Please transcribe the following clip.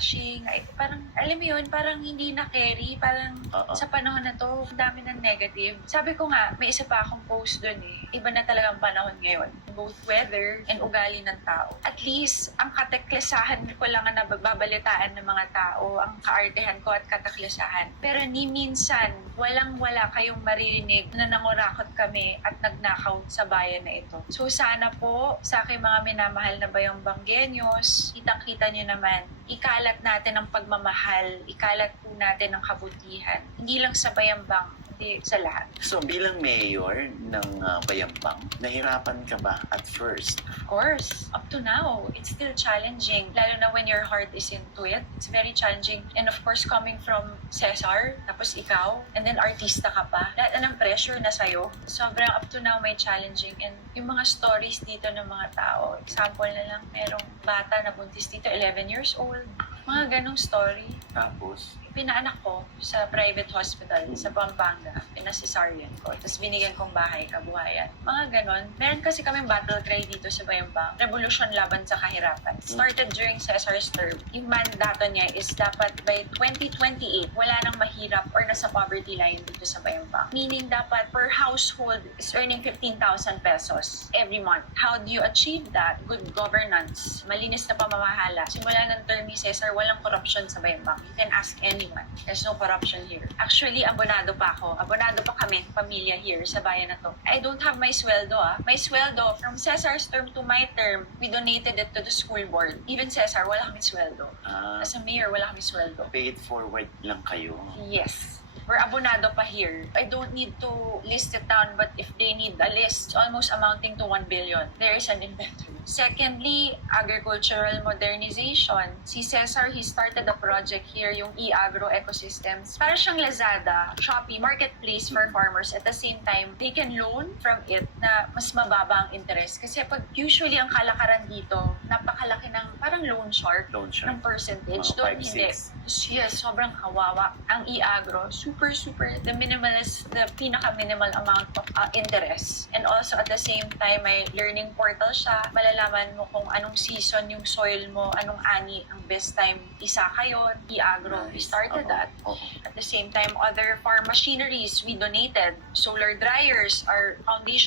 bashing. Ay, parang, alam mo yun, parang hindi na carry. Parang sa panahon na to, ang dami ng negative. Sabi ko nga, may isa pa akong post dun eh. Iba na talagang panahon ngayon. Both weather and ugali ng tao. At least, ang kataklesahan ko lang ang nababalitaan ng mga tao, ang kaartehan ko at kataklesahan. Pero ni minsan, walang-wala kayong maririnig na nangurakot kami at nagnakaw sa bayan na ito. So sana po, sa aking mga minamahal na bayang Banggenyos, kitang-kita nyo naman, ikalat natin ang pagmamahal, ikalat po natin ang kabutihan. Hindi lang sa Bayambang, hindi sa lahat. So bilang mayor ng Bayambang, nahirapan ka ba at first? Of course, up to now, it's still challenging. Lalo na when your heart is into it, it's very challenging. And of course, coming from Cesar, tapos ikaw, and then artista ka pa, lahat ng pressure na sa'yo. Sobrang up to now may challenging. And yung mga stories dito ng mga tao, example na lang, merong bata na buntis dito, 11 years old. Mga ganong story. Tapos? Pinaanak ko sa private hospital sa Pampanga. Pinasesaryan ko. Tapos binigyan kong bahay, kabuhayan. Mga ganon. Meron kasi kaming battle cry dito sa Bayambang. Revolution laban sa kahirapan. Started during Cesar's term. Yung mandato niya is dapat by 2028, wala nang mahirap or nasa poverty line dito sa Bayambang. Meaning dapat per household is earning 15,000 pesos every month. How do you achieve that? Good governance. Malinis na pamamahala. Simula ng term ni Cesar, walang corruption sa Bayambang. You can ask anyone. There's no corruption here. Actually, abonado pa ako. Abonado pa kami, pamilya here sa bayan na to. I don't have my sweldo My sweldo from Cesar's term to my term, we donated it to the school board. Even Cesar, wala kami sweldo. As a mayor, wala kami sweldo. Paid forward lang kayo? Yes. We're abonado pa here. I don't need to list it down, but if they need a list, almost amounting to 1 billion, there is an inventory. Secondly, agricultural modernization. Si Cesar, he started a project here, yung e-agro ecosystems. Para siyang Lazada, Shopee, marketplace for farmers. At the same time, they can loan from it na mas mababa ang interest. Kasi pag usually ang kalakaran dito, napakalaki ng parang loan shark ng percentage. Doon hindi. Yes, sobrang kawawa. Ang e-agro, super, the minimalist, the pinaka-minimal amount of interest. And also at the same time, may learning portal siya. Malalaman mo kung anong season yung soil mo, anong ani ang best time isa kayo, e-agro. We started that. At the same time, other farm machineries we donated. Solar dryers, our foundation